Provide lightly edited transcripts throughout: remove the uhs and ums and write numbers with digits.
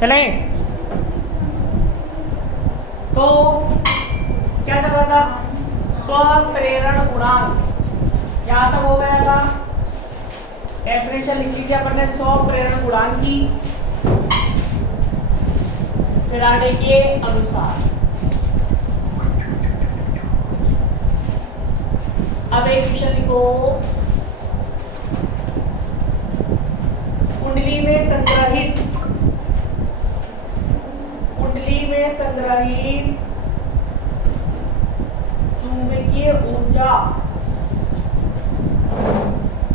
चलें। तो क्या चल रहा था? स्वप्रेरण गुणांक क्या तक हो गया था? डेफिनेशन लिख लीजिए अपन ने स्वप्रेरण गुणांक की फैराडे के अनुसार। अब एक क्वेश्चन लिखो, कुंडली में संग्रहित चुंबकीय ऊर्जा,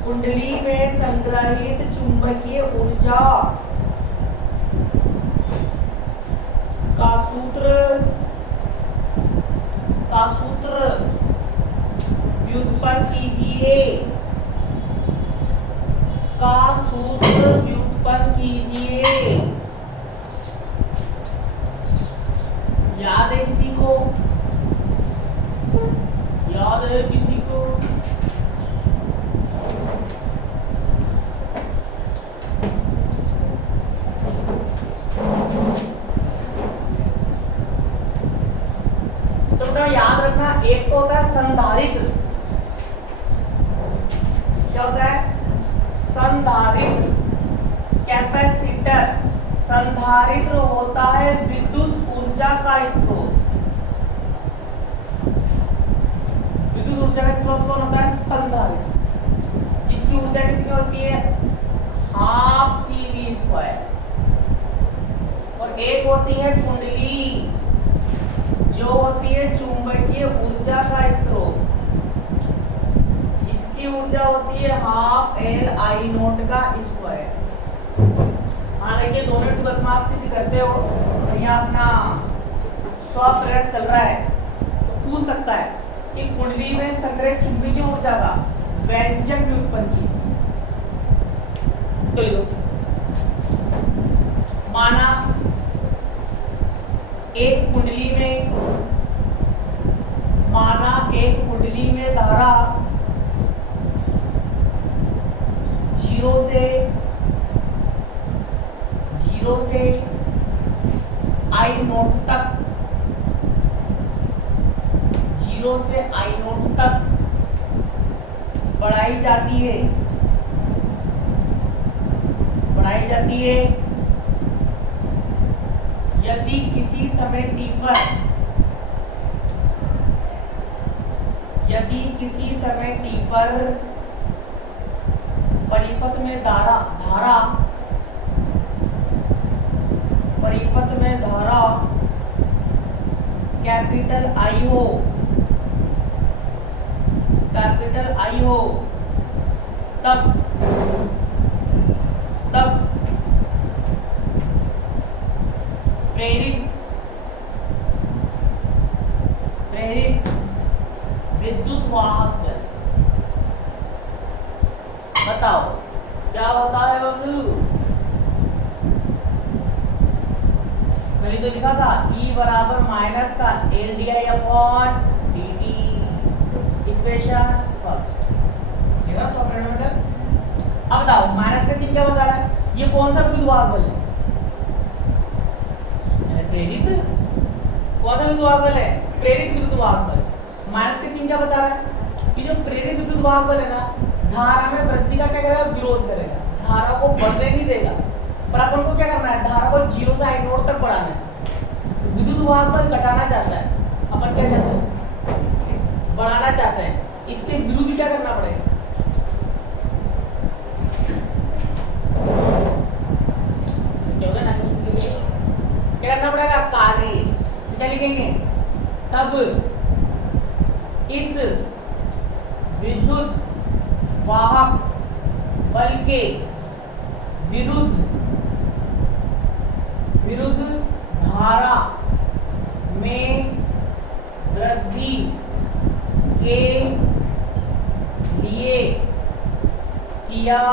कुंडली में संग्रहित चुंबकीय ऊर्जा का सूत्र व्युत्पन्न कीजिए, का सूत्र व्युत्पन्न कीजिए। याद है किसी को? याद है किसी को? तो बेटा याद रखना, एक तो होता है संधारित्र। क्या होता है? संधारित्र। कैपेसिटर। संधारित्र होता है विद्युत ऊर्जा का स्रोत। विद्युत ऊर्जा का स्रोत कौन होता है? संधारित्र, जिसकी ऊर्जा कितनी होती है? Half CV²। और एक होती है कुंडली, जो होती है चुंबकीय ऊर्जा का स्रोत, जिसकी ऊर्जा होती है हाफ LI0 का स्क्वायर। हालांकि दोनों तुरंत में आप सिद्ध करते हो, तो यहाँ अपना स्वप्रेरण चल रहा है, तो पूछ सकता है कि कुंडली में संग्रहित चुंबकीय ऊर्जा का व्यंजक व्युत्पन्न कीजिए। तो लिखो, माना एक कुंडली में धारा 0 से I0 तक, 0 से I0 तक बढ़ाई जाती है, यदि किसी समय t पर परिपथ में धारा कैपिटल I हो, तब प्रेरित विद्युत वाहक बल, बताओ क्या होता है बबलू? मैंने तो लिखा था E बराबर माइनस का LdI/dt, इक्वेशन फर्स्ट। ये स्वप्रेरण मतलब। अब बताओ माइनस का चिन्ह क्या बता रहा है? ये कौन सा विद्युत वाहक बल है? प्रेरित। कौन सा विद्युत वाहक बल है? प्रेरित विद्युत वाहक बल। माइनस का चिन्ह क्या बता रहा है? कि जो प्रेरित विद्युत वाहक बल है ना, धारा में वृद्धि का क्या करेगा? विरोध करेगा, धारा को बढ़ने नहीं देगा। पर अपन को क्या करना है? धारा को 0 से I0 तक बढ़ाना है। विद्युत वाहक बल घटाना चाहता है, अपन क्या चाहते हैं? बढ़ाना चाहते हैं। इसके विरुद्ध क्या करना पड़ेगा? क्या करना पड़ेगा? कार्य। क्या लिखेंगे? तब इस विद्युत वाहक बल के विरुद्ध धारा में वृद्धि के लिए किया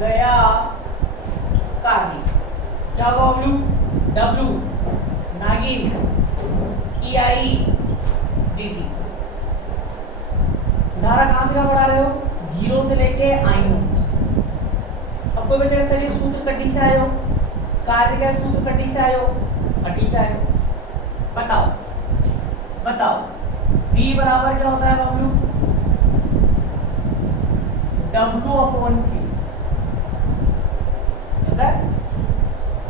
गया कार्य क्या होगा? W नागिन EI/dt। धारा कहां से बढ़ा रहे हो? 0 से लेके I0। अब कोई बच्चा चलिए सूत्र कड्डी से आए हो, कार्य का सूत्र कटी से आयो, कटी से आयो। बताओ बताओ V बराबर क्या होता है बबलू? W अपॉन Q,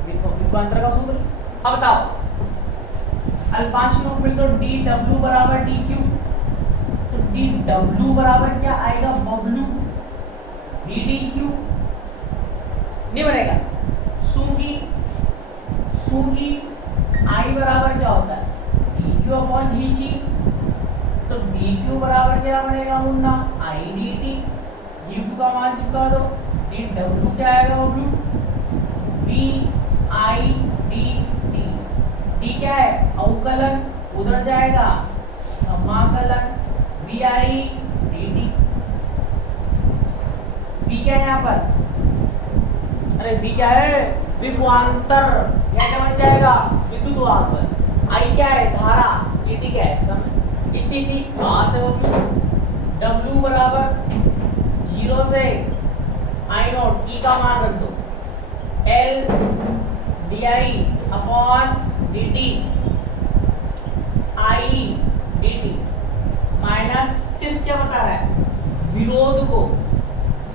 विभवांतर का सूत्र। अब बताओ अल्पांश रूप में तो dW बराबर dQ, तो dW बराबर क्या आएगा बबलू? dQ नहीं बनेगा। सूंगी I बराबर क्या होता है? dQ अपॉन GC, तो dQ बराबर क्या बनेगा मुन्ना? I dt। dQ का मान चिपका दो, dW क्या आएगा Bablu? V I dt। d क्या है? अवकलन, उधर जाएगा समाकलन V I dt। V क्या है यहाँ पर? अरे V क्या है? विभवांतर, क्या बन जाएगा? विद्युत वाहक। I क्या है? धारा, dt क्या है? समय। इतनी सी बात है। W बराबर 0 से I नॉट E का मान रख दो, L di upon dt I dt minus सिर्फ क्या बता रहा है? विरोध को,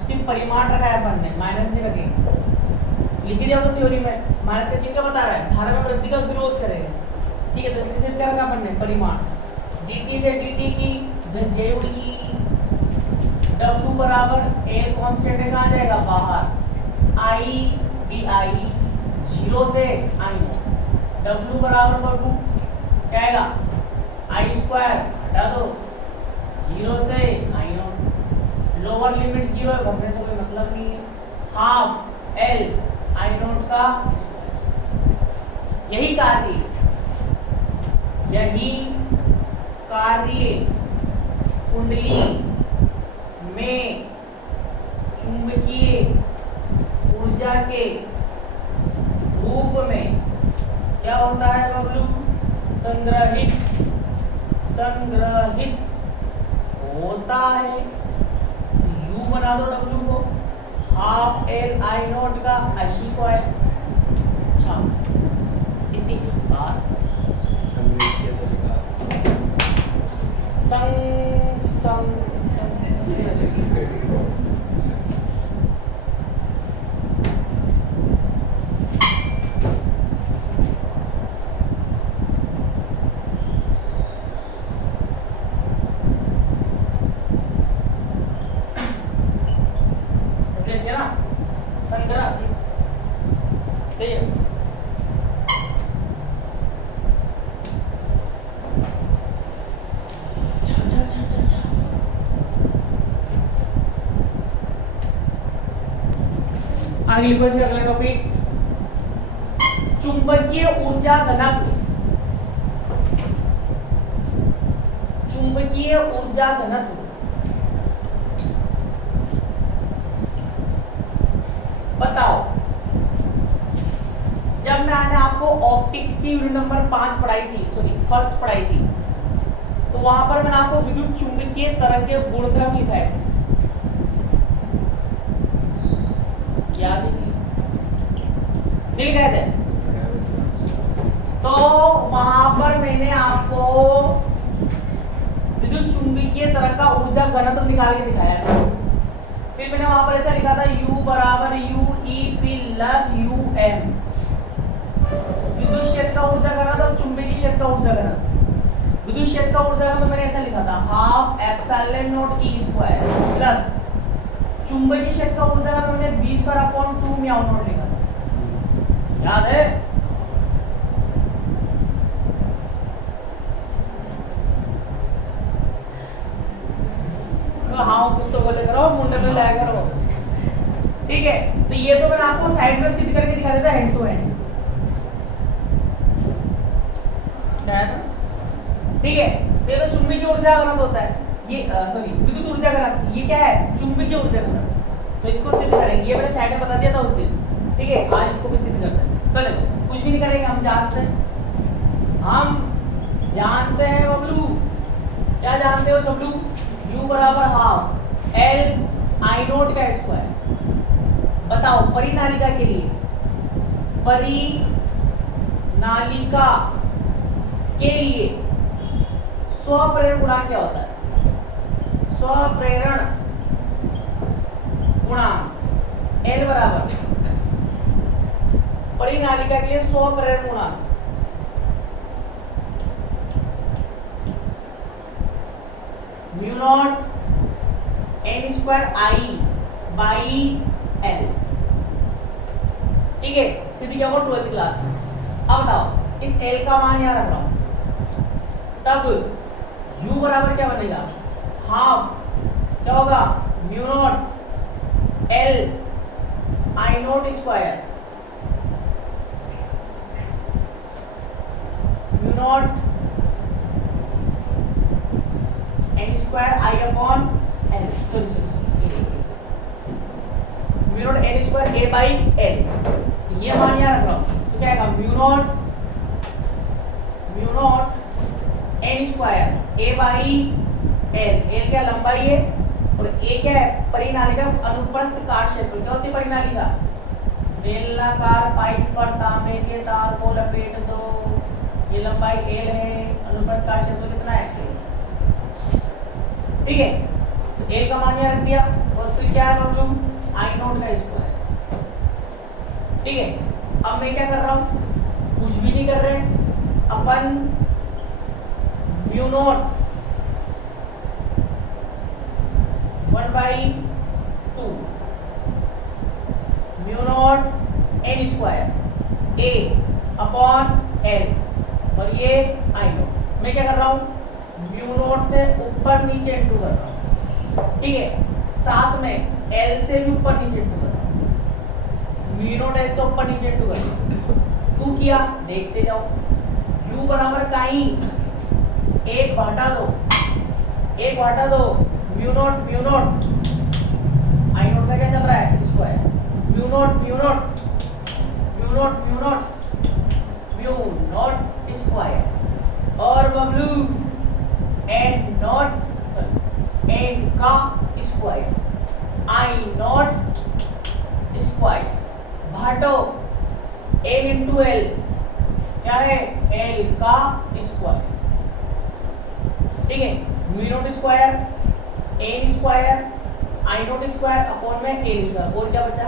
सिर्फ परिमाण रखा है अपन ने, माइनस नहीं रखेंगे। लिख दिया तो थ्योरी में माइनस का चिन्ह क्या बता रहा है? धारा में वृद्धि का विरोध करेगा। ठीक है, तो इसलिए सिर्फ क्या रखा अपन ने? परिमाण। dt से dt की धज्जे उड़ेगी। W बराबर L कांस्टेंट है, कहाँ जाएगा? बाहर। I di 0 से I नॉट। W बराबर बबलू क्या आएगा? I स्क्वायर हटा दो, 0 से I नॉट। लोअर लिमिट 0 है, घटने से कोई मतलब नहीं है। हाफ L I नॉट का स्क्वायर। यही कार्य कुंडली में चुंबकीय ऊर्जा के रूप में क्या होता है बबलू? संग्रहित होता है। U बना दो W को, हाफ L I नॉट का 80 को है। अच्छा, इतनी सी बात। आगे लिखो इसका अगला टॉपिक, चुंबकीय ऊर्जा घनत्व। चुंबकीय ऊर्जा घनत्व बताओ। जब मैंने आपको ऑप्टिक्स की यूनिट नंबर 5 पढ़ाई थी, सॉरी फर्स्ट पढ़ाई थी, तो वहां पर मैंने आपको विद्युत चुंबकीय तरंग के गुणधर्म लिखाए थे, याद नहीं लिखाए थे? तो वहां पर मैंने आपको विद्युत चुंबकीय तरंग का ऊर्जा घनत्व निकाल के दिखाया था। फिर मैंने वहां पर ऐसा लिखा था U बराबर UE प्लस UM, विद्युत क्षेत्र का ऊर्जा घनत्व, चुंबकीय क्षेत्र का ऊर्जा घनत्व। विद्युत क्षेत्र का ऊर्जा घनत्व मैंने ऐसा लिखा था half epsilon not E square plus चुंबकीय क्षेत्र का ऊर्जा घनत्व मैंने 20/2 म्याऊ नॉट लिखा था, याद है? हाँ कुछ तो बोले करो, मुंडे में लाया करो। ठीक है, तो ये तो मैंने आपको साइड में सिद्ध करके दिखा देता हैंड टू हैंड। ठीक है, तो ये तो चुंबकीय ऊर्जा घनत्व होता है, ये सॉरी विद्युत ऊर्जा घनत्व, ये क्या है? चुंबकीय ऊर्जा घनत्व। तो इसको सिद्ध करेंगे, ये मैंने साइड में बता दिया था उस दिन। ठीक है, आज इसको भी सिद्ध करते हैं। तो देखो कुछ भी नहीं करेंगे, हम जानते हैं बबलू, क्या जानते हो बबलू? U बराबर हाफ L I नॉट का स्क्वायर। बताओ परिनालिका के लिए परिनालिका के लिए स्वप्रेरण गुणांक क्या होता है? स्वप्रेरण गुणांक L बराबर परिनालिका के लिए स्वप्रेरण गुणांक mu naught n square I by L। ठीक है, सीधी क्या होगा 12th क्लास। अब बताओ इस L का मान यहाँ रख रहा हूं, तब U बराबर क्या बनेगा? हाफ क्या होगा? Mu naught L I naught square mu naught n square I upon L, sorry mu naught n square A by L। ये मान यहाँ रख रहा हूं, तो क्या आएगा? Mu naught n square A by L। L क्या लंबाई है और A क्या है? परिनालिका अनुप्रस्थ काट क्षेत्र। क्या होती है परिनालिका? बेलनाकार पाइप पर तांबे के तार को लपेट दो। ये लंबाई L है, अनुप्रस्थ काट क्षेत्र कितना है? ठीक है, तो L का मान यहाँ रख दिया और फिर क्या है प्रॉब्लम? I नॉट का स्क्वायर। ठीक है, अब मैं क्या कर रहा हूं? कुछ भी नहीं कर रहे, अपन mu naught 1/2 mu naught n square A upon L और ये I नॉट। मैं क्या कर रहा हूं? म्यू नॉट से ऊपर नीचे इंटू कर रहा हूं। ठीक है, साथ में L से भी ऊपर नीचे इंटू कर रहा हूं। म्यू नॉट L से ऊपर नीचे इंटू कर रहा हूं। 2 किया, देखते जाओ। U बराबर काई एक घटा दो म्यू नॉट I नॉट का क्या चल रहा है? स्क्वायर म्यू नॉट स्क्वायर और बबलू n का स्क्वायर I नॉट स्क्वायर भाटो n इंटू L क्या है? L का स्क्वायर। ठीक है, mu naught square n square I naught square upon में L स्क्वायर। और क्या बचा?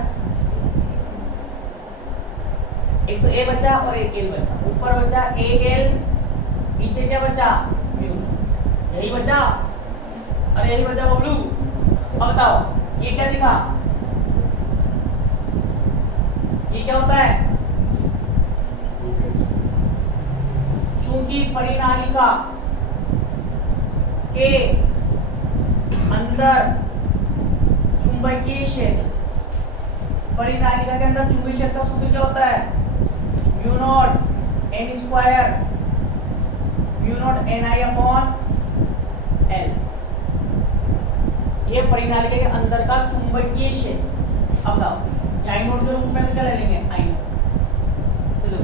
एक तो A बचा और एक L बचा। ऊपर बचा AL, नीचे क्या बचा? म्यू। यही बचा, अरे यही बचा बबलू। अब बताओ ये क्या दिखा? ये क्या होता है? चूंकि परिनालिका के अंदर चुंबकीय क्षेत्र, परिनालिका के अंदर चुंबकीय क्षेत्र का सूत्र क्या होता है? Mu naught n square mu naught ni upon L। ये परिनालिका के अंदर का चुंबकीय क्षेत्र। अब बताओ I नॉट के रूप में तो क्या ले लेंगे? I naught. चलो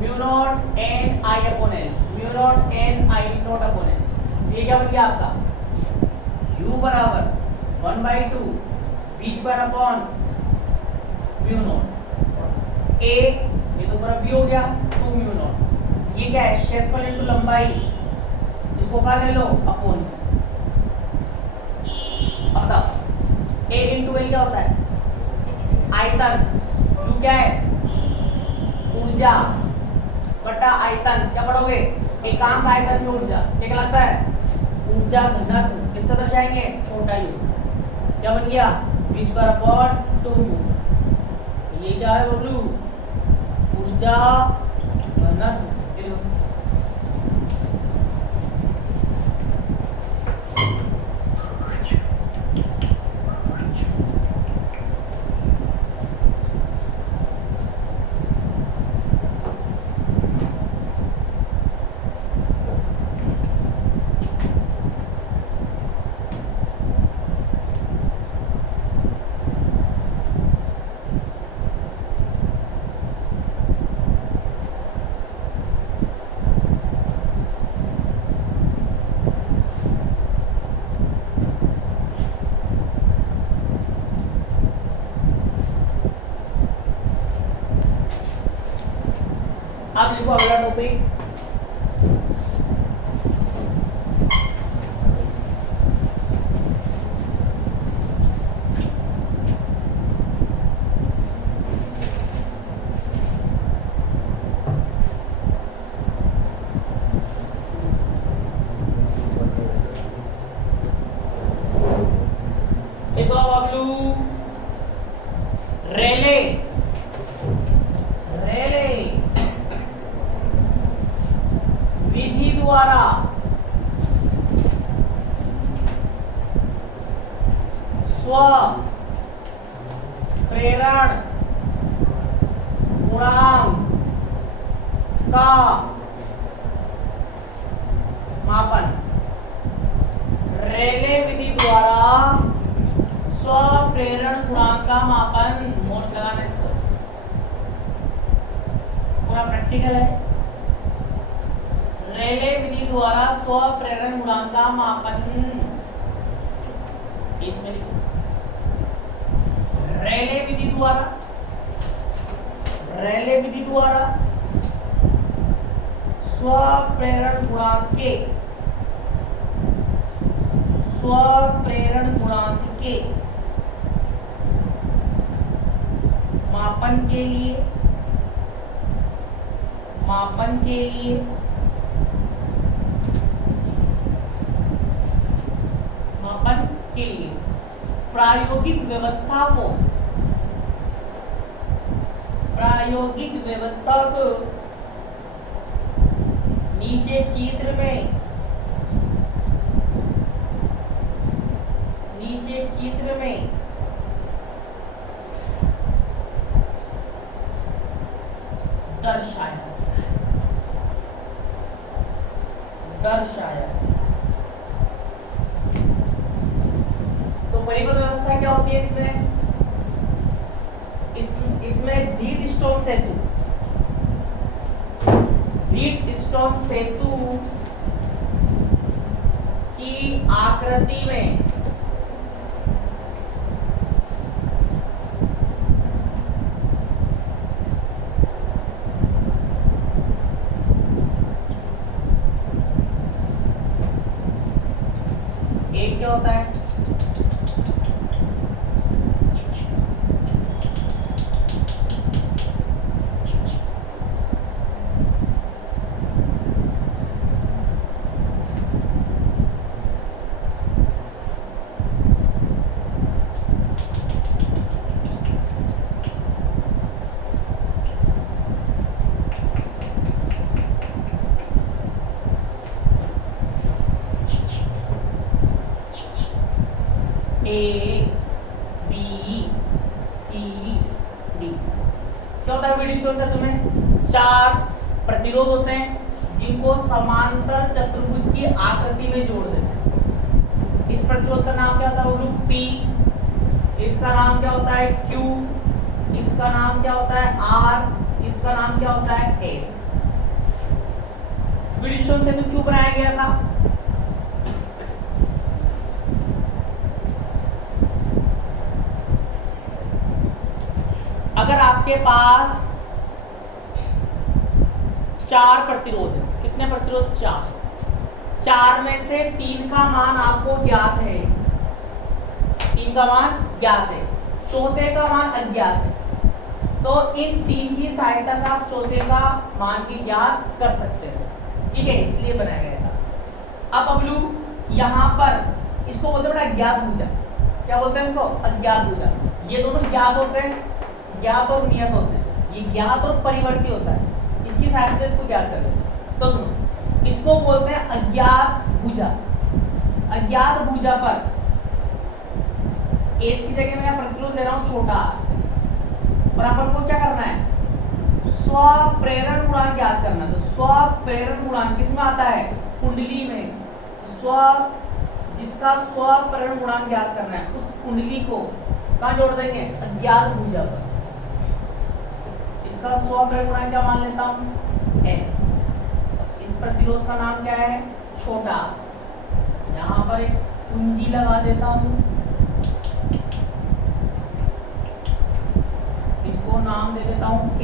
mu naught n I upon L mu naught n I naught upon L। ये क्या बन गया आपका? U बराबर 1/2 v square upon mu naught A, ये तो पूरा b हो गया 2 म्यू नॉट। ये क्या है? क्षेत्रफल इनटू लंबाई, इसको क्या ले लो? अपॉन। अब बताओ A इंटू L क्या होता है? आयतन। U क्या है? ऊर्जा बटा आयतन। क्या पढ़ोगे? एकांक आयतन में ऊर्जा। क्या लगता है? ऊर्जा घनत्व। किससे दर्शाएंगे? छोटा u से। क्या बन गया? v square upon 2u। ये क्या है बबलू? ऊर्जा घनत्व। अब लिखो अगला टॉपिक। देखो बबलू, रेले रेले विधि द्वारा स्व प्रेरण गुणांक का मापन। रेले विधि द्वारा स्व प्रेरण गुणांक का मापन। नोट लगाना इसको, पूरा प्रैक्टिकल है। रेले विधि द्वारा स्व प्रेरण गुणांक का मापन, इसमें लिखो रेले विधि द्वारा, रेले विधि द्वारा स्व प्रेरण गुणांक के, स्व प्रेरण गुणांक के मापन के लिए, मापन के लिए मापन के लिए प्रायोगिक व्यवस्था को, प्रायोगिक व्यवस्था को नीचे चित्र में, नीचे चित्र में दर्शाया, दर्शाया। तो परिवहन व्यवस्था क्या होती है इसमें? इसमें व्हीटस्टोन सेतु, व्हीटस्टोन सेतु की आकृति में एक क्या होता है? A B C D. क्या होता है व्हीटस्टोन सेतु में? 4 प्रतिरोध होते हैं जिनको समांतर चतुर्भुज की आकृति में जोड़ देते हैं। इस प्रतिरोध का नाम क्या होता है बोलो? P। इसका नाम क्या होता है? Q। इसका नाम क्या होता है? R। इसका नाम क्या होता है? S। व्हीटस्टोन सेतु क्यों बनाया गया था? अगर आपके पास 4 प्रतिरोध है, कितने प्रतिरोध? 4। 4 में से 3 का मान आपको ज्ञात है, 3 का मान ज्ञात है, चौथे का मान अज्ञात है। तो इन 3 की सहायता से आप चौथे का मान भी ज्ञात कर सकते हैं। ठीक है, इसलिए बनाया गया था। अब बबलू यहाँ पर इसको बोलते हैं अज्ञात भुजा। क्या बोलते हैं इसको? अज्ञात भुजा। ये दोनों ज्ञात होते हैं, ज्ञात और नियत होते हैं। ये ज्ञात और परिवर्ती होता है, इसकी सहायता से इसको ज्ञात कर लेते। तो सुनो, इसको बोलते हैं अज्ञात भुजा। अज्ञात भुजा पर एस की जगह मैं प्रतिरोध दे रहा हूं छोटा, और अपन को क्या करना है? स्व प्रेरण गुणांक ज्ञात करना। तो स्व प्रेरण गुणांक किसमें आता है? कुंडली में। जिसका स्व प्रेरण गुणांक ज्ञात करना है उस कुंडली को कहां जोड़ देंगे? अज्ञात भुजा पर। इसका स्व प्रेरण गुणांक क्या मान लेता हूं? n। इस प्रतिरोध का नाम क्या है? छोटा। यहां पर एक कुंजी लगा देता हूं, इसको नाम दे देता हूं k।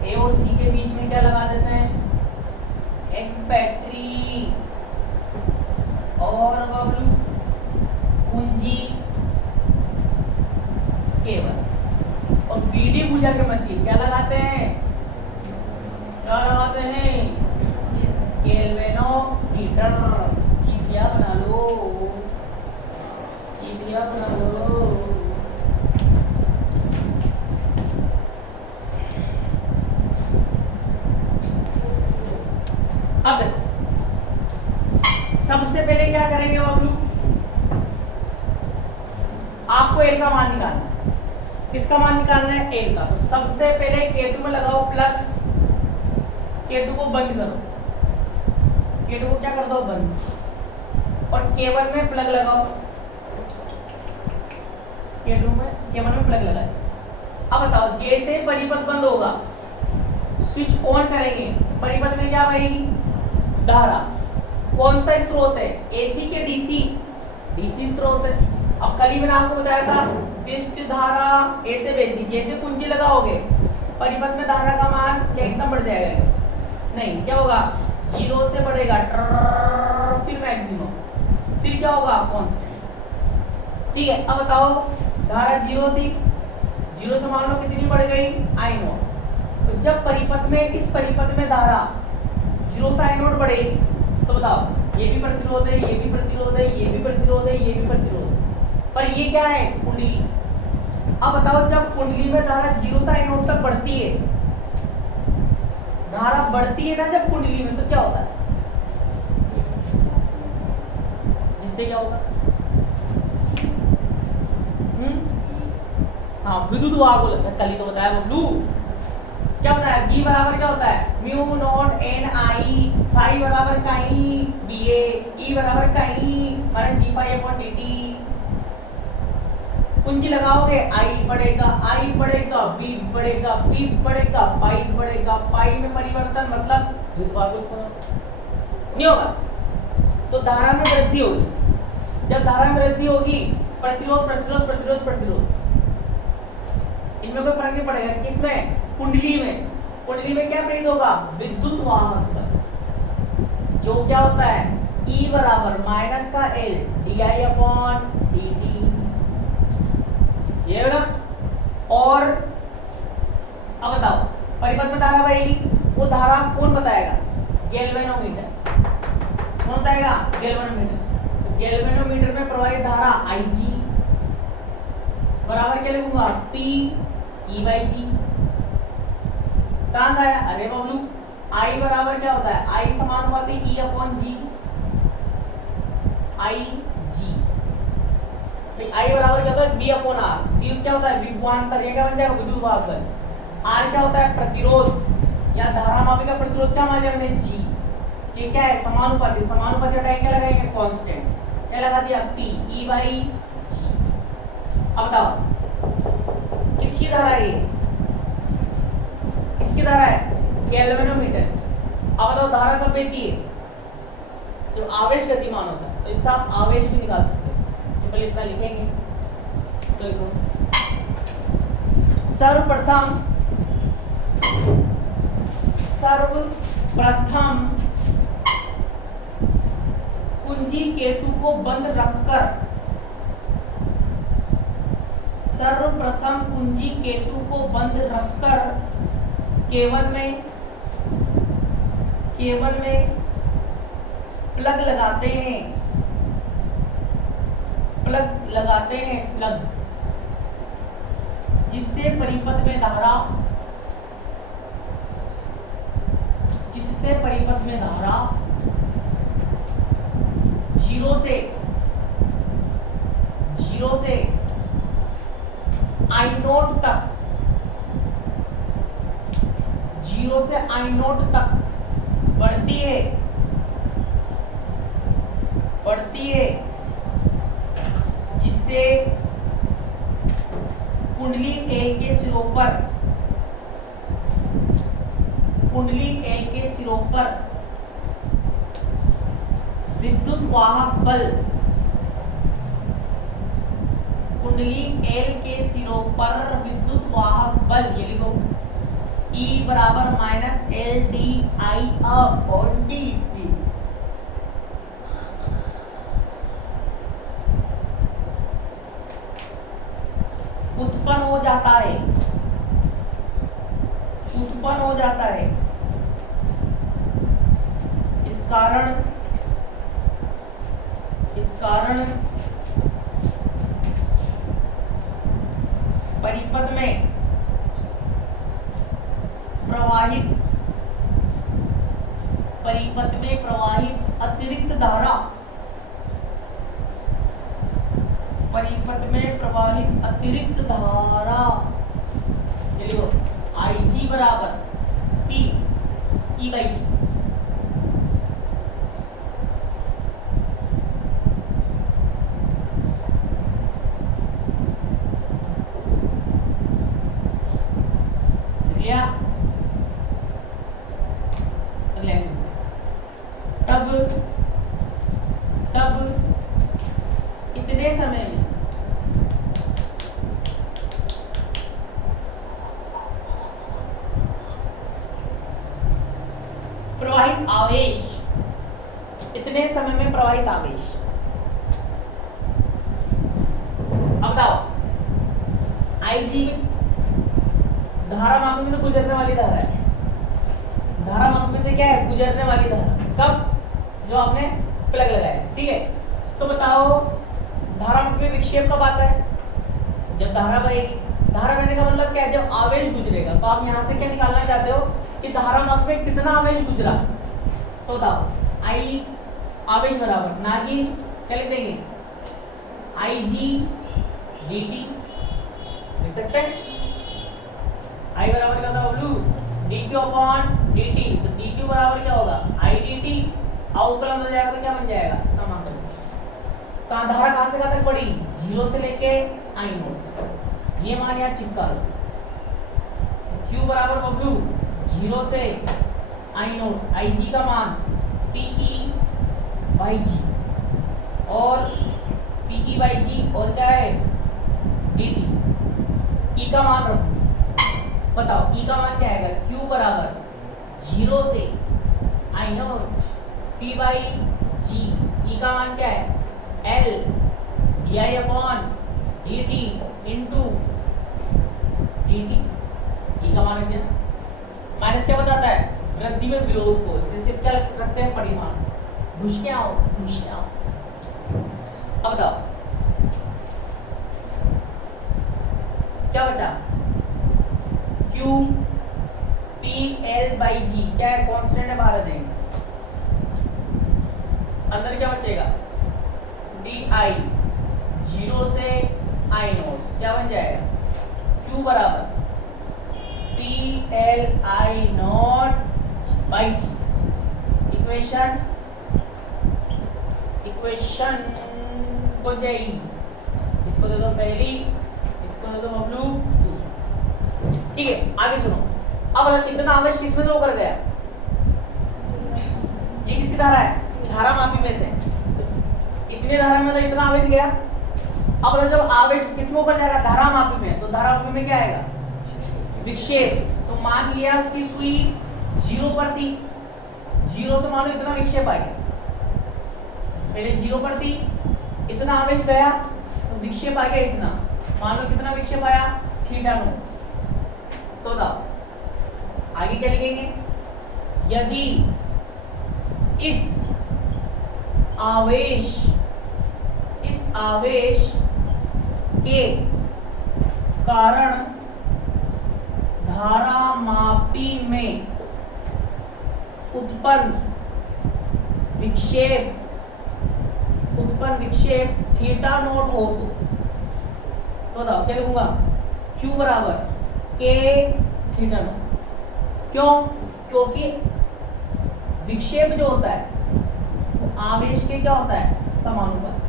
ए और सी के बीच में क्या लगा देते हैं, एक बैटरी और बबलू कुंजी केबल, और बीडी भुजा के मध्य क्या लगाते हैं, क्या लगाते हैं, गैल्वेनोमीटर। चीटिया बना लो, चीटिया बना लो। अब देखो, सबसे पहले क्या करेंगे बबलू, आपको एल का मान निकालना है। किसका मान निकालना है, एल का। तो सबसे पहले K2 में लगाओ प्लग, K2 को बंद करो, K2 को क्या कर दो, बंद, और K1 में प्लग लगाओ, K1 में प्लग लगाए। अब बताओ, जैसे परिपथ बंद होगा स्विच ऑन करेंगे, परिपथ में क्या बहेगी, धारा। कौन सा स्रोत है, एसी के डीसी, डीसी स्रोत है। अब कल ही मैंने आपको बताया था विशिष्ट धारा ए से भेज दी, जैसे कुंजी लगाओगे परिपथ में धारा का मान क्या एकदम बढ़ जाएगा, नहीं, क्या होगा, 0 से बढ़ेगा, फिर मैक्सिमम, फिर क्या होगा, कांस्टेंट। ठीक है, अब बताओ धारा 0 थी, 0 से मान लो कितनी बढ़ गई, I0। तो जब परिपथ में, इस परिपथ में धारा 0 से I0 बढ़ेगी, तो बताओ ये भी प्रतिरोध है, ये भी प्रतिरोध है, ये भी प्रतिरोध है, ये भी प्रतिरोध है, पर ये क्या है, कुंडली। अब बताओ जब कुंडली में धारा 0 से I0 तक बढ़ती है, धारा बढ़ती है ना जब कुंडली में, तो क्या होता है, जिससे क्या होगा, हाँ, विद्युत वाहक को लगता है। कल ही तो बताया बबलू, क्या होता है, B बराबर क्या होता है, mu naught N I, phi बराबर कहीं BA, E बराबर कहीं माइनस d∅dt। कुंजी लगाओगे, I बढ़ेगा, I बढ़ेगा, B बढ़ेगा, B बढ़ेगा, फाई बढ़ेगा, फाई में परिवर्तन मतलब विद्युत वाहक उत्पन्न नहीं होगा, तो धारा में वृद्धि होगी। जब धारा में वृद्धि होगी, प्रतिरोध प्रतिरोध प्रतिरोध प्रतिरोध, इनमें कोई फर्क नहीं पड़ेगा। किसमें, कुंडली में। कुंडली में क्या प्रेरित होगा, विद्युत वाहक, जो क्या होता है, E बराबर माइनस का L di/dt, ये होगा। और अब बताओ परिपथ में धारा बहेगी, वो धारा कौन बताएगा, गैल्वेनोमीटर। कौन बताएगा, गैल्वेनोमीटर। तो गैल्वेनोमीटर में प्रवाहित धारा Ig बराबर क्या लिखूंगा, P E/G। कहां से आया, अरे बबलू, I बराबर क्या होता है, I समानुपाती E/G, Ig। I बराबर क्या होता है, V/R। V क्या होता है, विभवांतर, ये क्या बन जाएगा, विद्युत वाहक। R क्या होता है, प्रतिरोध या धारा मापी का प्रतिरोध, क्या मान लिया हमने, G। ये क्या है, समानुपाती, समानुपाती हटाएंगे क्या लगाएंगे, कांस्टेंट, क्या लगा दिया, P E/G। अब बताओ किसकी धारा है, किसकी धारा है, गैल्वेनोमीटर। अब बताओ धारा कब बहती है, जब आवेश गतिमान होता है। तो इससे आप आवेश भी निकाल सकते हैं। तो पहले इतना लिखेंगे, तो देखो सर्वप्रथम कुंजी K2 को बंद रखकर, सर्वप्रथम कुंजी K2 को बंद रखकर केवल में प्लग लगाते हैं, प्लग, जिससे परिपथ में धारा 0 से I0 तक, 0 से I0 तक बढ़ती है, जिससे कुंडली L के सिरों पर विद्युत वाहक बल, कुंडली L के सिरों पर विद्युत वाहक बल, ये लिखो, E बराबर minus L D I upon D T. उत्पन्न हो जाता है, उत्पन्न हो जाता है। इस कारण परिपथ में प्रवाहित अतिरिक्त धारा, परिपथ में प्रवाहित अतिरिक्त धारा आई जी बराबर पी ई बाई जी। तब इतने समय में प्रवाहित आवेश, इतने समय में प्रवाहित आवेश। अब बताओ आईजी में धारा माप में से गुजरने वाली धारा है, धारा माप में से क्या है, गुजरने वाली धारा। कब? जो आपने प्लग लगाया, ठीक है। तो बताओ धारा माप में विक्षेप कब आता है? जब धारा बहेगी। धारा बहने का मतलब क्या है? जब आवेश गुजरेगा। तो आप यहाँ से क्या निकालना चाहते हो कि धारा माप में कितना आवेश गुजरा। तो बताओ आई आवेश बराबर ना कि क्या लिख देंगे, आई जी डी टी लिख सकते हैं। आई बराबर क्या होता है, D Q upon D T. तो डी क्यू बराबर क्या होगा, आई डी टी। अवकलन हो जाएगा तो क्या बन जाएगा, समाकलन। तो धारा कहां से कहां तक पड़ी, 0 से लेके आई नोट। ये मान यहाँ चिपका लो। Q बराबर बबलू 0 से आई नोट, आई जी का मान पीई बाई जी और पीई बाई जी और क्या है डी टी। ई का मान रखो, बताओ ई का मान क्या आएगा, Q बराबर 0 से I naught P by G. E का मान क्या है, L D I upon D T into D T. E का मान क्या, माइनस क्या बताता है, वृद्धि में विरोध को। इससे सिर्फ क्या रखते हैं, परिमाण। घुस के आओ, घुस के आओ। अब बताओ क्या बचा, Q P L बाई जी क्या है, कांस्टेंट है, बाहर देंगे। अंदर क्या बचेगा, डी आई 0 से आई नोट क्या बन जाएगा, Q बराबर P L I naught by G. Equation को जाएगी, इसको दे दो पहली, इसको दे दो बबलू दूसरी। ठीक है, आगे सुनो। अब इतना आवेश किसमें से होकर गया, ये किसकी धारा है, धारा मापी में से। इतने धारा में तो इतना आवेश गया। अब जब आवेश किसमें होकर जाएगा, धारा मापी में, तो धारा मापी में क्या आएगा, विक्षेप। तो मान लिया उसकी सुई 0 पर थी, 0 से मान लो इतना विक्षेप आ गया। पहले 0 पर थी, इतना आवेश गया तो विक्षेप आ गया इतना। मान लो कितना विक्षेप आया, थीटा नॉट। तो बताओ आगे क्या लिखेंगे, यदि इस आवेश के कारण धारा मापी में उत्पन्न विक्षेप थीटा नोट हो तो बताओ क्या लिखूंगा, Q बराबर K थीटा नोट। क्यों, क्योंकि विक्षेप जो होता है वो आवेश के क्या होता है, समानुपाती।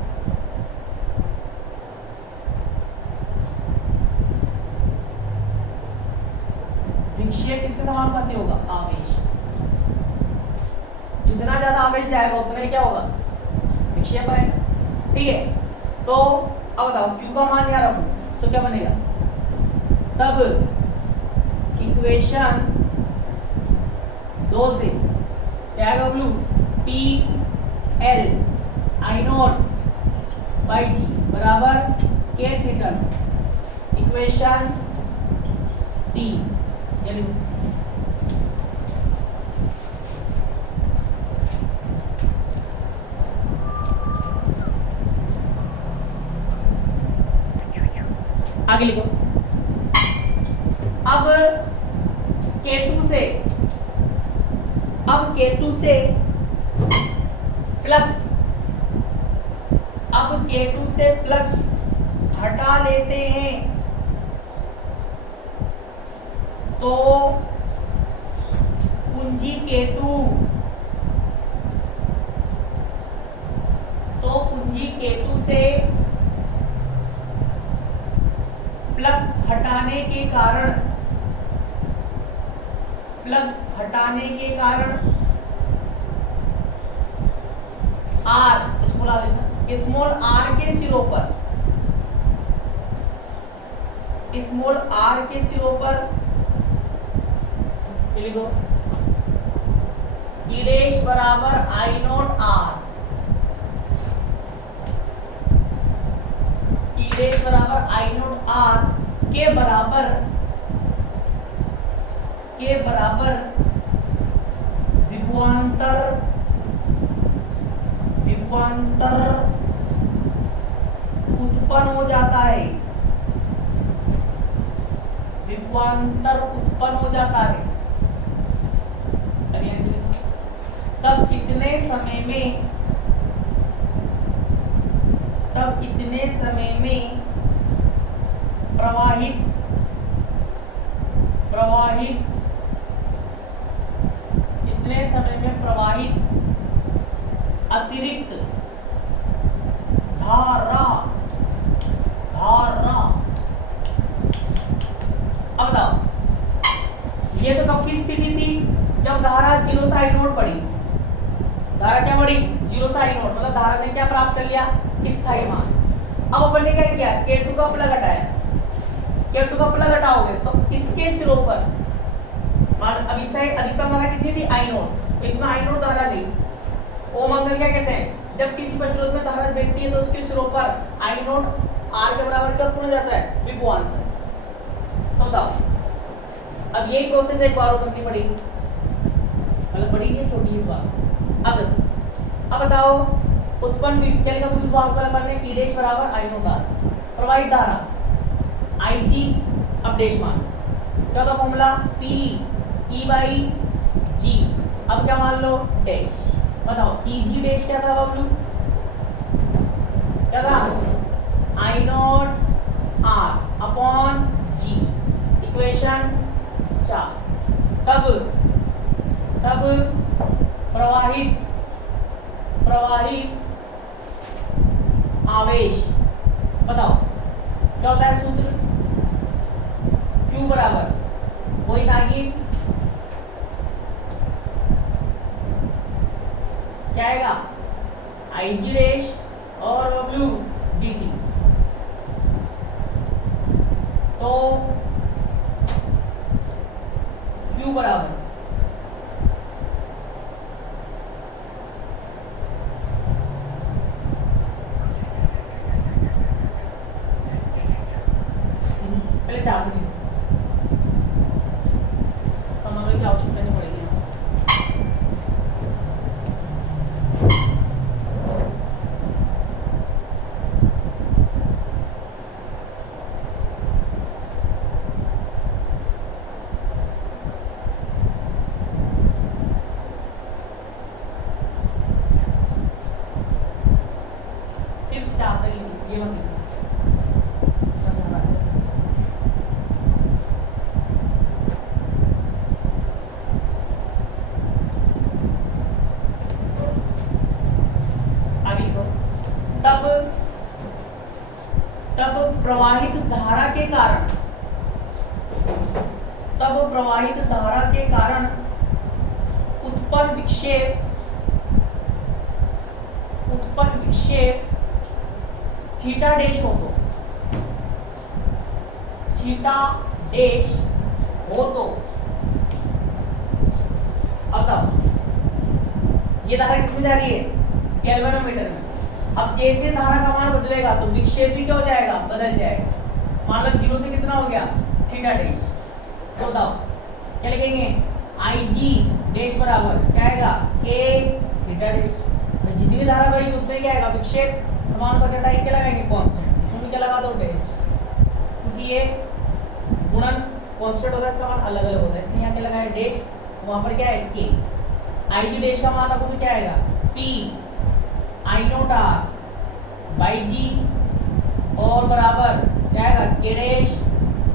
विक्षेप किसके समानुपाती होगा, आवेश। जितना ज्यादा आवेश जाएगा उतना ही क्या होगा, विक्षेप आएगा। ठीक है, तो अब बताओ Q का मान यहाँ रखो तो क्या बनेगा, तब इक्वेशन 2 से क्या आएगा ब्लू, P L I naught by G बराबर के थीटा। इक्वेशन 3 यानी आगे लिखो। अब K2 से प्लग, अब K2 से प्लग हटा लेते हैं तो कुंजी K2 से प्लग हटाने के कारण आर स्मॉल आर के सिरों पर लिखो ई डैश बराबर आई नॉट आर, ई डैश बराबर आई नॉट आर के बराबर विभवांतर उत्पन्न हो जाता है, तब कितने समय में प्रवाहित अतिरिक्त धारा। अब बताओ, ये तो कब की स्थिति थी, जब धारा 0 से आई नोट पड़ी। धारा क्या बढ़ी, 0 से आई नोट, मतलब धारा ने क्या प्राप्त कर लिया, स्थायी मान। अब अपन ने क्या किया, K2 का प्लग हटाया। K2 का प्लग हटाओगे तो इसके सिरों पर अब स्थायी अधिकतम धारा कितनी थी, आई नोट, इसमें आई नोट धारा थी। ओम अंकल क्या कहते हैं, जब किसी प्रतिरोध में धारा बहती है तो उसके सिरों पर आई नोट आर के बराबर कब हो जाता है, विभवांतर। तो बताओ, अब यही प्रोसेस एक बार और करनी पड़ेगी, मतलब बड़ी है छोटी इस बार। अब बताओ, उत्पन्न क्या लिखा विद्युत वाहक बल अपन ने, ई डैश बराबर आई नोट आर, प्रवाहित धारा आई जी अपडेश मान क्या होता फॉर्मूला, पी ई बाई जी। अब क्या मान लो, डैश। बताओ ई जी डैश क्या था बबलू, क्या था, I naught R upon G, equation 4। तब प्रवाहित आवेश, बताओ क्या होता है सूत्र, Q बराबर वही था कि क्या आएगा, आई जी डैश और बबलू डी टी। तो Q बराबर पहले 4 दिन समझ की आवश्यकता नहीं पड़ेगी। सिर्फ 4 तक ये मत तब प्रवाहित धारा के कारण उत्पन्न विक्षेप थीटा डैश हो तो ये धारा किसमें जा रही है? गैल्वेनोमीटर में। अब जैसे धारा का मान बदलेगा तो विक्षेप भी क्या हो जाएगा? बदल जाएगा। मान लो 0 से कितना हो गया? Theta dash. तो बताओ क्या लिखेंगे? IG डैश बराबर क्या आएगा? K theta dash. तो जितनी धारा बढ़ेगी उतने क्या आएगा? विक्षेप समान पर टाइप क्या लगाएंगे? कांस्टेंट। इसमें क्या लगा दो? डैश, क्योंकि ये गुणन कांस्टेंट होता है, इसका मान अलग अलग होता है, इसलिए यहाँ क्या लगाया? डैश। वहां पर क्या है? K। IG डैश का मान रखो तो क्या आएगा? P I not R by G और बराबर क्या आएगा? K dash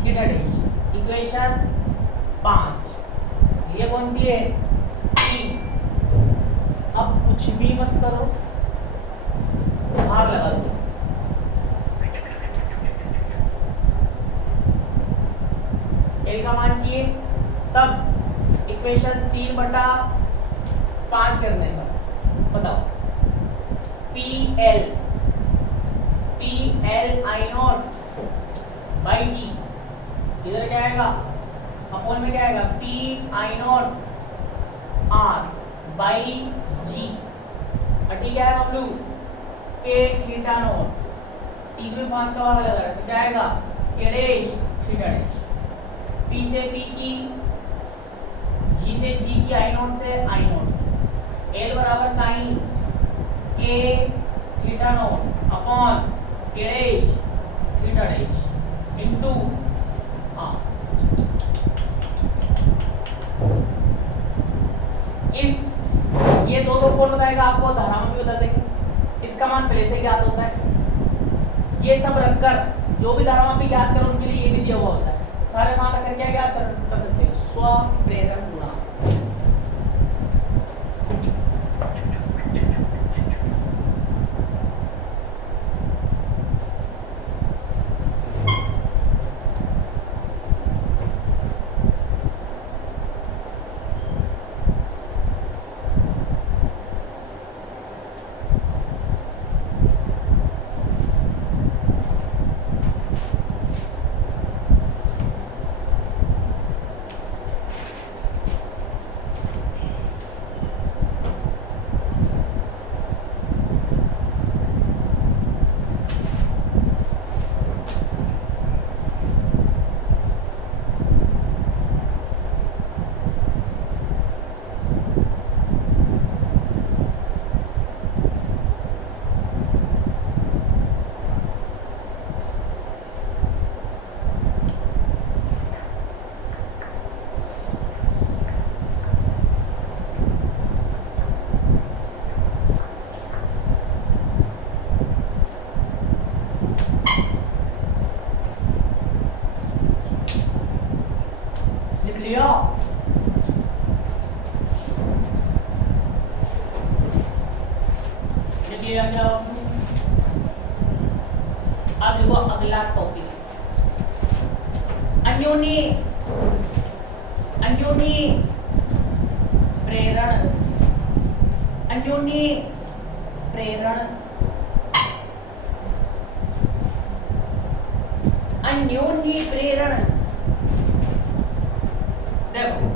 theta dash. Equation 5 ये कौन सी है? P। अब कुछ भी मत करो, भार लगा दो। L का मान चाहिए, तब इक्वेशन 3/5 करने का बताओ। PL I not by G, इधर क्या आएगा? अपॉन में क्या आएगा? P I not R by G। ठीक है बबलू? K theta naught. 3 में 5 का भाग लगा रहा है तो क्या आएगा? K dash theta dash. P से P की, G से G की, I नॉट से I नॉट। L बराबर काई K theta naught upon K dash theta dash into इस ये दो कौन बताएगा आपको? धारा में भी बता देंगे। इसका मान पहले से ज्ञात होता है। ये सब रखकर जो भी धारा मापी ज्ञात करो उनके लिए ये भी दिया हुआ होता है। सारे मान रखकर क्या ज्ञात कर सकते हो? स्व प्रेरण गुणांक। लिया अब देखो अगला टॉपिक अन्योन्य प्रेरण। अन्योन्य प्रेरण, अन्योन्य प्रेरण। देखो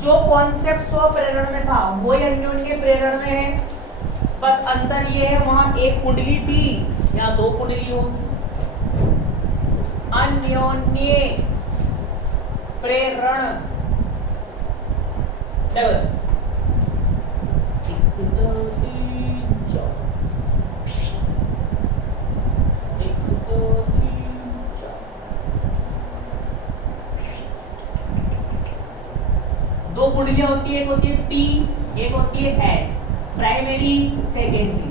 जो कॉन्सेप्ट स्व प्रेरण में था वही अन्योन्य प्रेरण में है, बस अंतर ये है वहां एक कुंडली थी, यहाँ दो कुंडली हो। अन्योन्य प्रेरण देखो दो कुंडलियां होती है, एक होती है P, एक होती है S, प्राइमरी सेकेंडरी।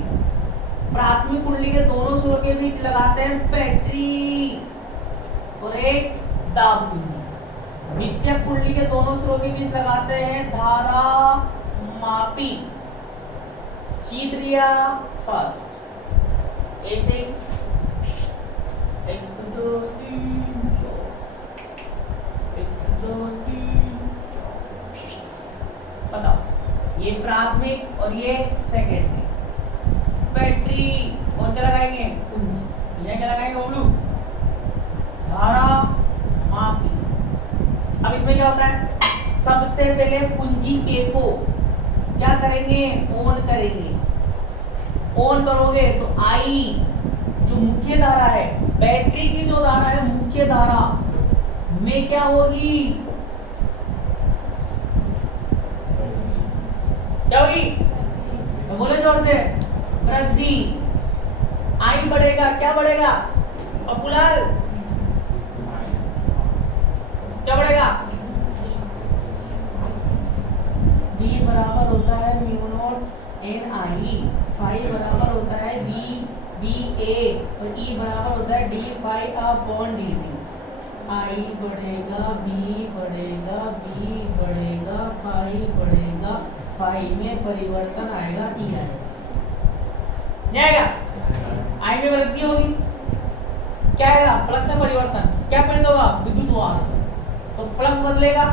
प्राथमिक कुंडली के दोनों सिरों के बीच लगाते हैं बैटरी और एक दाब कुंजी। द्वितीयक कुंडली के दोनों सिरों के बीच लगाते हैं धारा मापी। जीत लिया फर्स्ट। ऐसे 1 2 3 4 1 2 3 बताओ ये प्राथमिक और ये सेकेंडरी। बैटरी और क्या लगाएंगे? कुंजी। यहाँ क्या लगाएंगे बोलू? धारा मापी। अब इसमें क्या होता है? सबसे पहले कुंजी K को क्या करेंगे, ऑन करेंगे। ऑन करोगे तो आई जो मुख्य धारा है, बैटरी की जो धारा है मुख्य धारा में क्या होगी, क्या होगी, बोले जोर से, वृद्धि। आई बढ़ेगा, क्या बढ़ेगा पपुलार, क्या बढ़ेगा, B बराबर होता है mu naught N I, phi बराबर होता है बी ए, और E बराबर होता है D phi upon D T. I बढ़ेगा, बी बढ़ेगा, बी बढ़ेगा, फाई बढ़ेगा, फाई में परिवर्तन आएगा, E आएगा, आई में वृद्धि होगी, क्या आएगा, फ्लक्स में परिवर्तन, क्या प्रिंट होगा, विद्युत वाहक, तो फ्लक्स बदलेगा,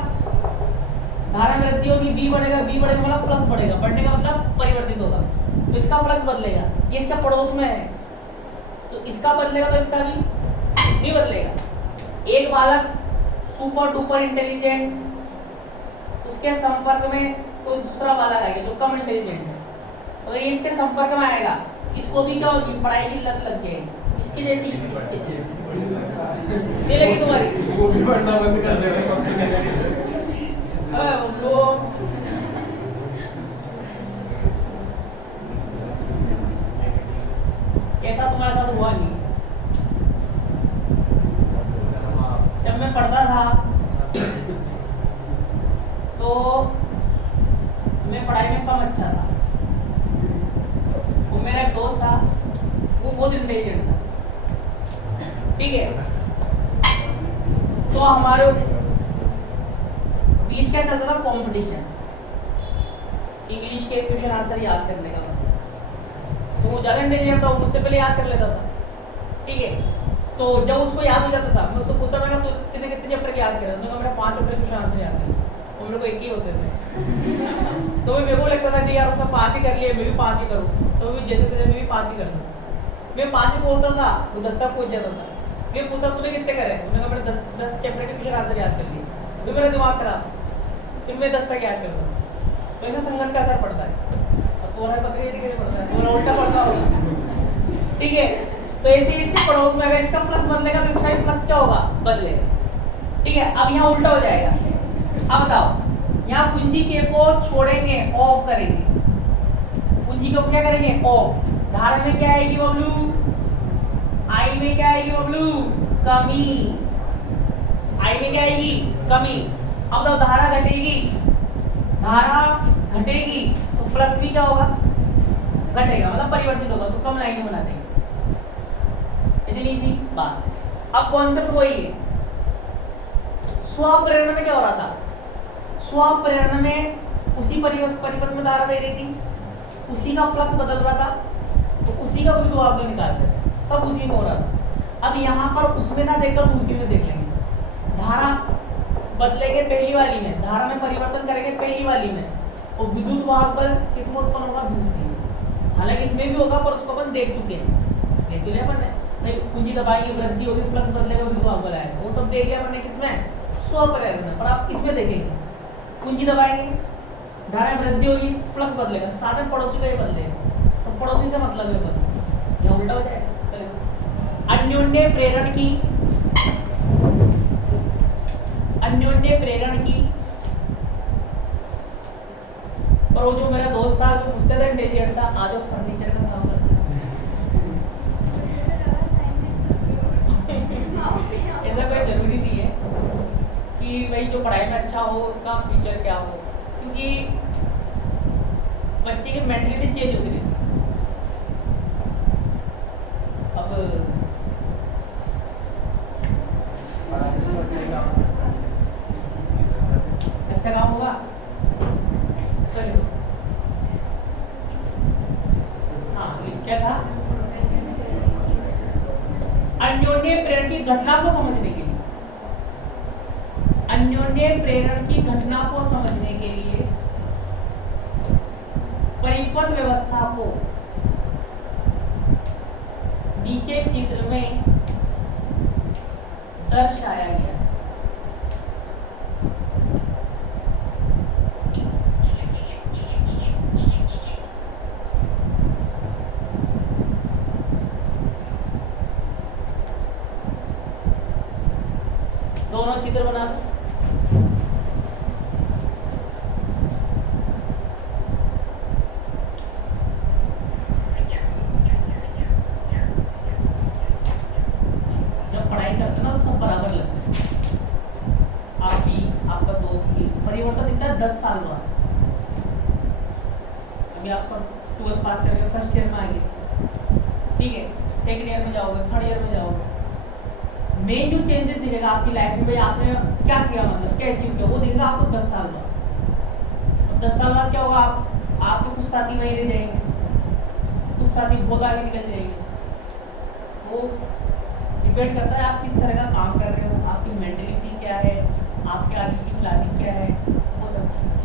धारा में वृद्धि होगी, बी बढ़ेगा, बी बढ़ेगा मतलब फ्लक्स बढ़ेगा, बढ़ने का मतलब परिवर्तित होगा, तो इसका फ्लक्स बदलेगा, ये इसका पड़ोस में है तो इसका बदलेगा, तो इसका भी नहीं बदलेगा। एक बालक सुपर डुपर इंटेलिजेंट, उसके संपर्क में कोई दूसरा बालक आएगा जो कम इंटेलिजेंट है, तो ये इसके संपर्क में आएगा, इसको भी क्या होगी, पढ़ाई की लत लग जाएगी, इसकी जैसी नहीं लगी तुम्हारी, वो भी पढ़ना बंद कर देगा। कैसा तुम्हारे साथ हुआ नहीं, जब मैं पढ़ता था तो मैं पढ़ाई में कम अच्छा था, वो मेरा एक दोस्त था, वो बहुत इंटेलिजेंट था, ठीक है, तो हमारे बीच क्या चलता था, कंपटीशन, इंग्लिश के क्वेश्चन आंसर याद करने का, तो वो ज़्यादा इंटेलिजेंट था, वो मुझसे पहले याद कर लेता था, ठीक है, तो जब उसको याद हो जाता था, मैं उससे पूछता था तो तूने कितने चैप्टर याद किया, तो मेरा 5 चैप्टर क्वेश्चन आंसर याद किया, और मेरे को एक ही होते थे तो मेरे को लगता था कि यार उसने 5 ही कर लिए, मैं भी 5 ही करूँ, तो मैं जैसे तैसे मैं भी 5 ही कर लूँ, मैं 5 ही पूछता था, वो 10 तक पहुँच जाता था, मैं पूछता तूने कितने करे, मैंने 10 चैप्टर के क्वेश्चन आंसर याद कर लिए, फिर मेरा दिमाग खराब, फिर मैं 10 तक याद करता, तो ऐसे संगत का असर पड़ता है, अब तुम्हारा पता नहीं कैसे पड़ता है, तुम्हारा उल्टा पड़ता होगा, ठीक है, तो ऐसे ही इसके पड़ोस में अगर इसका फ्लक्स बदलेगा तो इसका भी फ्लक्स क्या होगा, बदलेगा, ठीक है। अब यहाँ उल्टा हो जाएगा, अब बताओ, यहाँ कुंजी के को छोड़ेंगे, ऑफ करेंगे, कुंजी को क्या करेंगे, ऑफ, धारा में क्या आएगी बबलू, आई में क्या आएगी बबलू, कमी, आई में क्या आएगी, कमी। अब बताओ धारा घटेगी, धारा घटेगी तो फ्लक्स भी क्या होगा, घटेगा, मतलब परिवर्तित होगा, तो कम लाइनें बना देंगे, इतनी सी बात है। अब कॉन्सेप्ट वही है, स्वप्रेरण में क्या हो रहा था, स्वप्रेरण में उसी परिपथ में धारा बह रही थी, उसी का फ्लक्स बदल रहा था, तो उसी का विद्युत दाब निकालते थे, सब उसी में हो रहा था। अब यहाँ पर उसमें ना देखकर दूसरी में देख लेंगे, धारा बदलेंगे पहली वाली में, धारा में परिवर्तन करेंगे पहली वाली में, और विद्युत वाहक बल किसमें उत्पन्न होगा, दूसरी में, हालांकि इसमें भी होगा पर उसको अपन देख चुके हैं, देख लिया अपन ने, नहीं कुंजी दबाएंगे वृद्धि होगी, फ्लक्स बदलेगा, विद्युत वाहक बल आएगा, वो सब देख लिया अपन ने किसमें, स्वप्रेरण में। पर आप किसमें देखेंगे, कुंजी दबाएंगे, धारा में वृद्धि होगी, फ्लक्स बदलेगा, साथ में पड़ोसी का ये बदलेगा, तो पड़ोसी से मतलब है बदल, यह उल्टा हो जाएगा। अन्योन्य प्रेरण की, अन्योन्य प्रेरण की, और वो जो मेरा दोस्त था जो मुझसे ज्यादा इंटेलिजेंट था, आज वो फर्नीचर का काम करता है ऐसा कोई जरूरी नहीं है कि भाई जो पढ़ाई में अच्छा हो उसका फ्यूचर क्या हो, क्योंकि बच्चे की मेंटलिटी चेंज होती रहती है। अब अच्छा काम होगा, हाँ क्या था, अन्योन्य प्रेरण की घटना को समझने के लिए, अन्योन्य प्रेरण की घटना को समझने के लिए परिपथ व्यवस्था को नीचे चित्र में दर्शाया गया। परिवर्तन दिखता है 10 साल बाद। अभी आप सब 12th पास करके फर्स्ट ईयर में आएंगे, ठीक है, सेकंड ईयर में जाओगे, थर्ड ईयर में जाओगे, मेन जो चेंजेस दिखेगा आपकी लाइफ में, भाई आपने क्या किया, मतलब क्या अचीव किया, वो दिखेगा आपको 10 साल बाद। अब 10 साल बाद क्या होगा, आपके कुछ साथी वहीं रह जाएंगे, कुछ साथी बहुत आगे निकल जाएंगे। वो डिपेंड करता है आप किस तरह का काम कर रहे हो, आपकी मेंटलिटी क्या है, आपके आगे की प्लानिंग क्या है, वो सब चीज।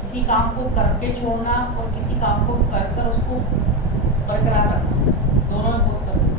किसी काम को करके छोड़ना और किसी काम को कर कर उसको बरकरार रखना, दोनों में बहुत फर्क है।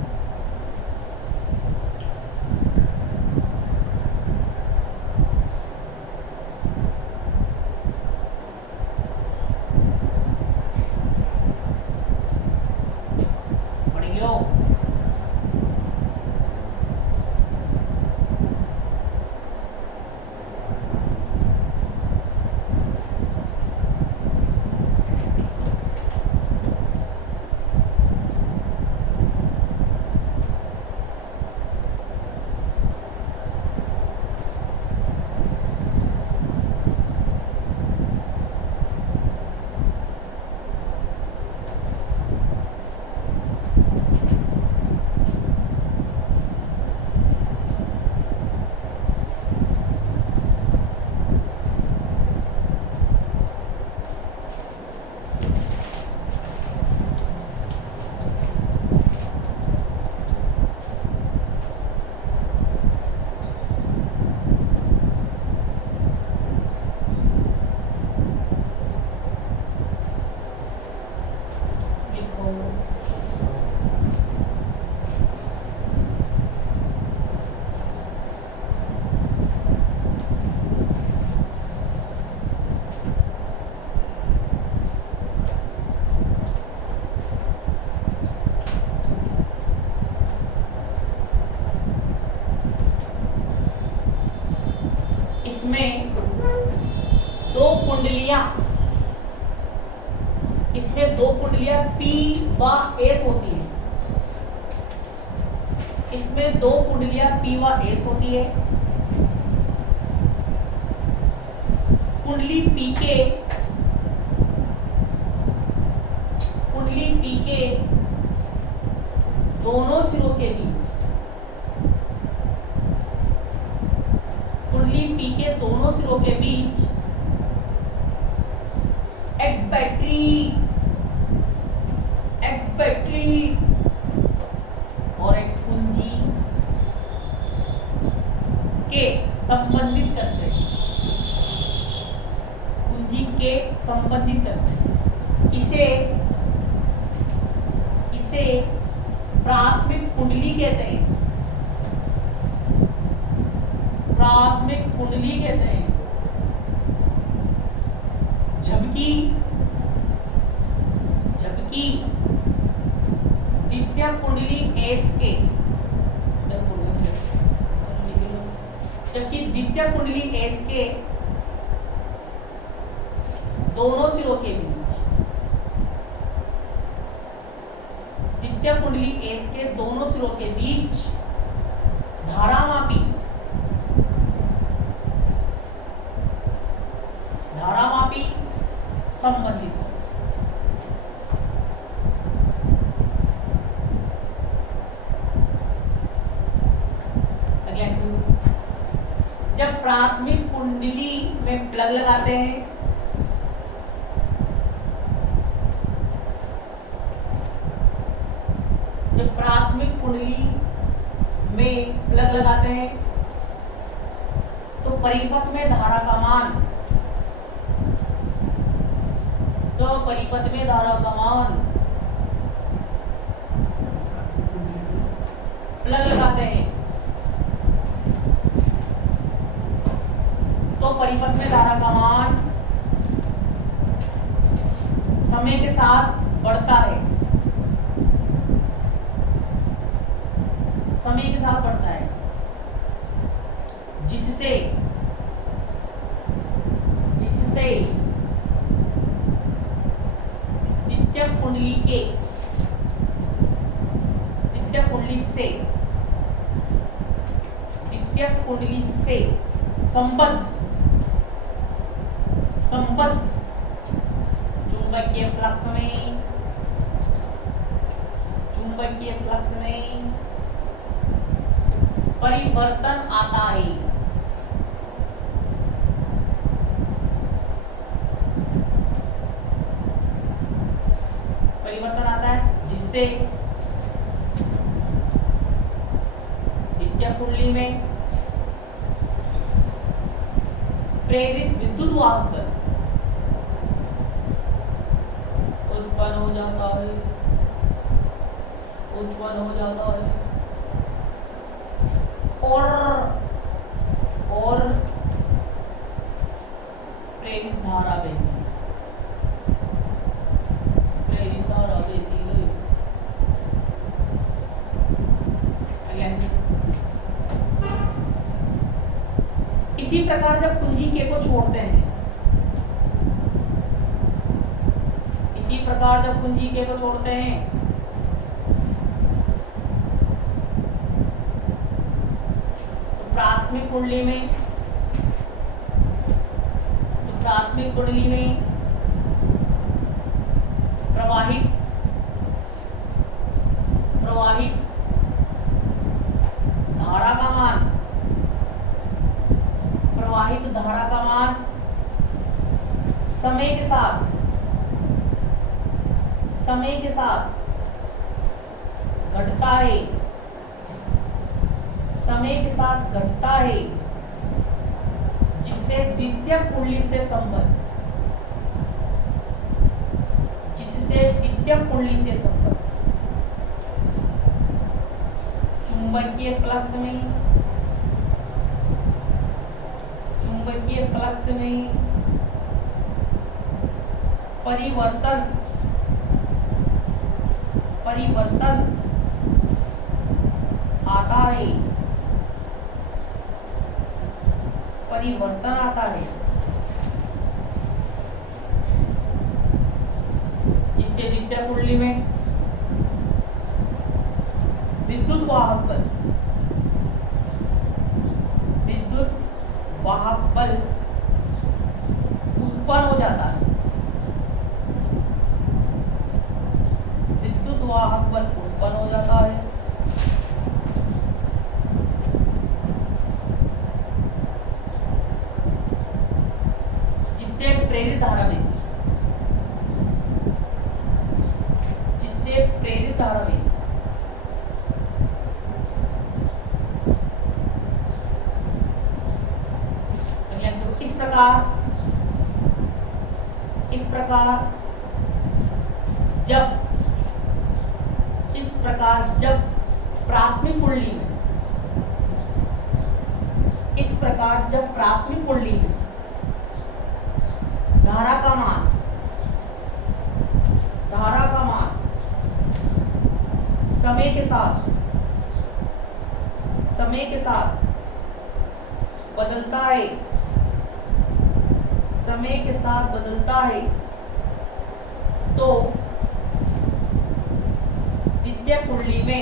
इसमें दो कुंडलियां P व S होती है। इसमें दो कुंडलियां P व S होती है। कुंडली P के दोनों सिरों के बीच, कुंडली P के दोनों सिरों के बीच एक बैटरी और एक कुंजी के संबंधित करते हैं, इसे प्राथमिक कुंडली कहते हैं, जबकि द्वितीय कुंडली S के दोनों सिरों के बीच, धारामापी संबंधित है। जब प्राथमिक कुंडली में प्लग लगाते हैं, तो परिपथ में धारा का मान प्लग लगाते हैं तो परिपथ में धारा का मान समय के साथ बढ़ता है, जिससे द्वितीय द्वितीय कुंडली से संबद्ध चुंबकीय फ्लक्स में परिवर्तन आता है। जिससे द्वितीय कुंडली में प्रेरित विद्युत वाहक बल उत्पन्न हो जाता है और प्रेरित धारा बहती है। इसी प्रकार जब कुंजी के को छोड़ते हैं, तो प्राथमिक कुंडली में प्रवाहित धारा का मान समय के साथ घटता है, जिससे द्वितीय कुंडली से संबद्ध चुंबकीय फ्लक्स में परिवर्तन आता है, जिससे द्वितीय कुंडली में विद्युत वाहक बल उत्पन्न हो जाता है। जिससे प्रेरित धारा में इस प्रकार जब प्राथमिक कुंडली में धारा का मान समय के साथ बदलता है, तो द्वितीय कुंडली में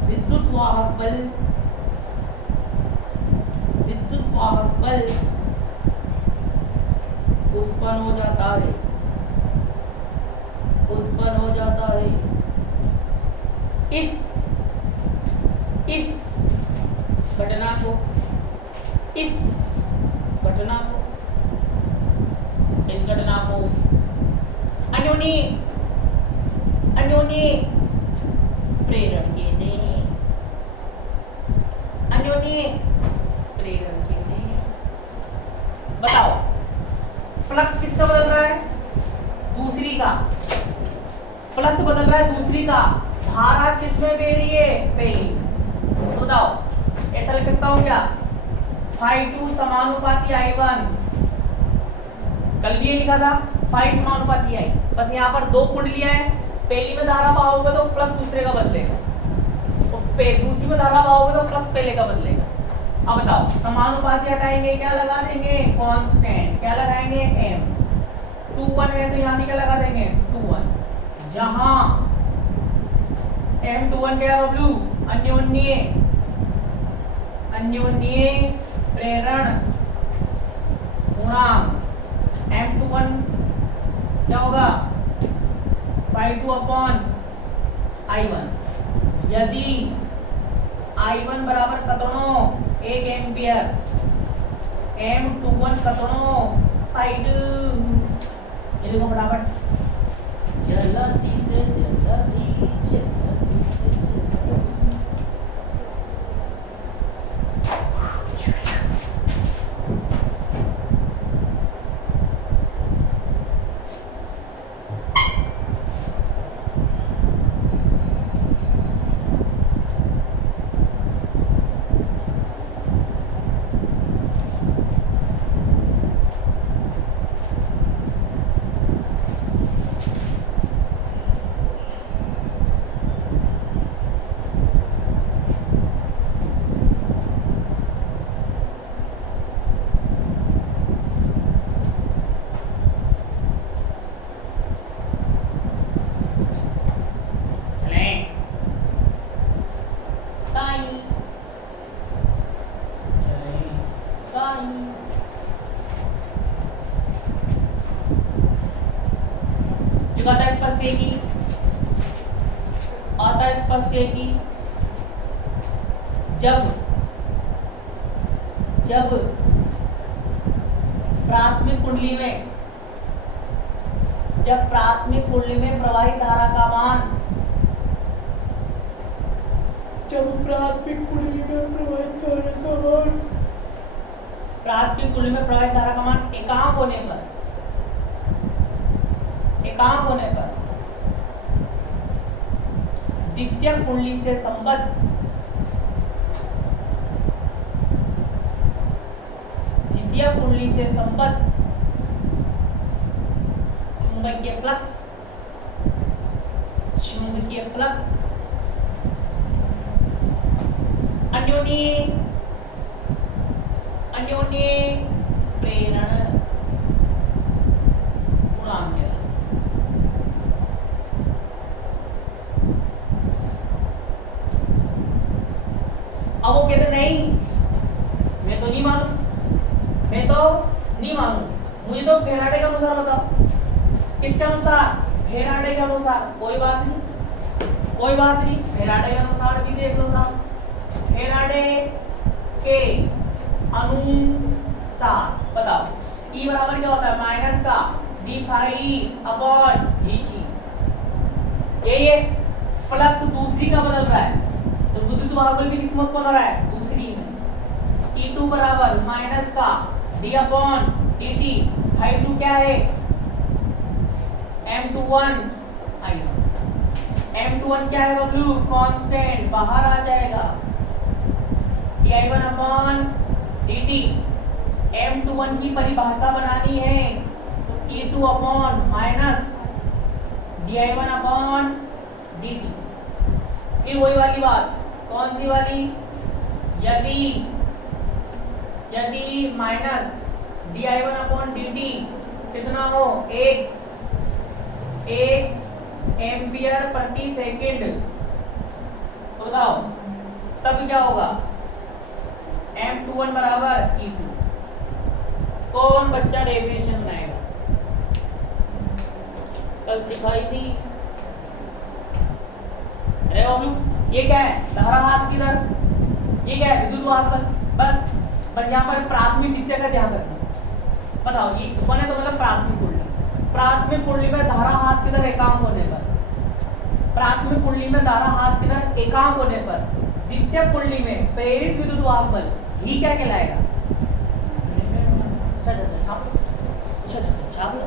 विद्युत वाहक बल उत्पन्न हो जाता है। इस घटना को अन्योन्य प्रेरण कहते हैं। बताओ, फ्लक्स किसका बदल रहा है? दूसरी का। फ्लक्स बदल रहा है दूसरी का। धारा किस में बह रही है? पहली। बताओ, ऐसा लिख सकता हूं क्या? Φ2 समानुपाती I1। कल भी ये लिखा था, Φ समानुपाती I। बस यहाँ पर दो कुंडलियां हैं, पहली में धारा बहाओगे तो फ्लक्स दूसरे का बदलेगा, दूसरी में धारा बहाओगे तो फ्लक्स पहले का बदलेगा। अब बताओ, समानुपाती हटाएंगे, क्या लगा देंगे? कांस्टेंट। क्या लगाएंगे? m। 2 1 है तो यहाँ भी क्या लगा देंगे 2 1, जहां M21 क्या है बबलू, अन्योन्य प्रेरण गुणांक, M21 क्या होगा 5/I1, यदि I1 बराबर कतनो 1 एम्पियर, M21 कतनो 5, ये देखो फटाफट, जल्दी से जल्दी स्पष्ट है कि जब प्राथमिक कुंडली में प्रवाहित धारा का मान, प्राथमिक कुंडली में प्रवाहित धारा का मान एकांक होने पर द्वितीय कुंडली से संबद्ध चुंबकीय फ्लक्स अन्योन्य प्रेरण गुणांक। अब वो कहते नहीं, मैं तो नहीं मानू, मुझे तो फेराडे के अनुसार बताओ। किसके अनुसार? फेराडे के अनुसार। कोई बात नहीं, फेराडे के अनुसार भी देख लो साहब। फेराडे के अनुसार बताओ, E बराबर क्या होता है? माइनस का डी फाई अपॉन dt। ये फ्लक्स दूसरी का बदल रहा है, तो विद्युत वाहक भी किस में उत्पन्न हो रहा है? दूसरी में। E2 बराबर माइनस का d अपॉन dt। I2 क्या है? M21 I1। M21 क्या है बबलू? कांस्टेंट, बाहर आ जाएगा। I1 upon dt। M21 की परिभाषा बनानी है तो E2 upon minus di1 upon dt। फिर वही वाली बात, कौन सी वाली? यदि माइनस di1 अपॉन dt कितना हो? 1 एम्पियर प्रति सेकंड, तो बताओ तब क्या होगा? M21 बराबर E2। कौन बच्चा डेफिनेशन बनाएगा? कल सिखाई थी। अरे बाबू, ये क्या है? धारा हास की दर, ये क्या है? विद्युत वाहक बल। बस यहाँ पर प्राथमिक द्वितीय का ध्यान रखना। बताओ, ये कौन है? तो मतलब प्राथमिक कुंडली में धारा हास की दर एकांक होने पर, द्वितीय कुंडली में प्रेरित विद्युत वाहक बल ही क्या कहलाएगा? छाप लो।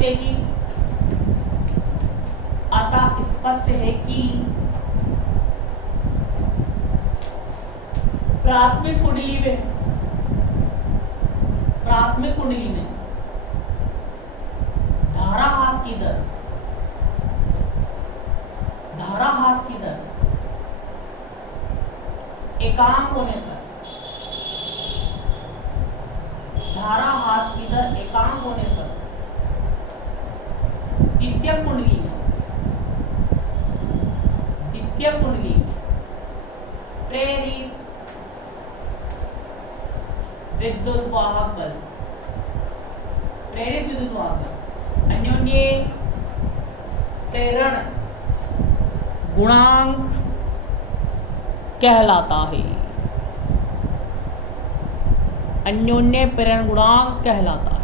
स्पष्ट है जी, अतः स्पष्ट है कि प्राथमिक कुंडली में धाराहास की दर एकांक होने पर द्वितीय कुंडली में प्रेरित विद्युत वाहक बल अन्योन्य प्रेरण गुणांक कहलाता है। अन्योन्य प्रेरण गुणांक कहलाता है।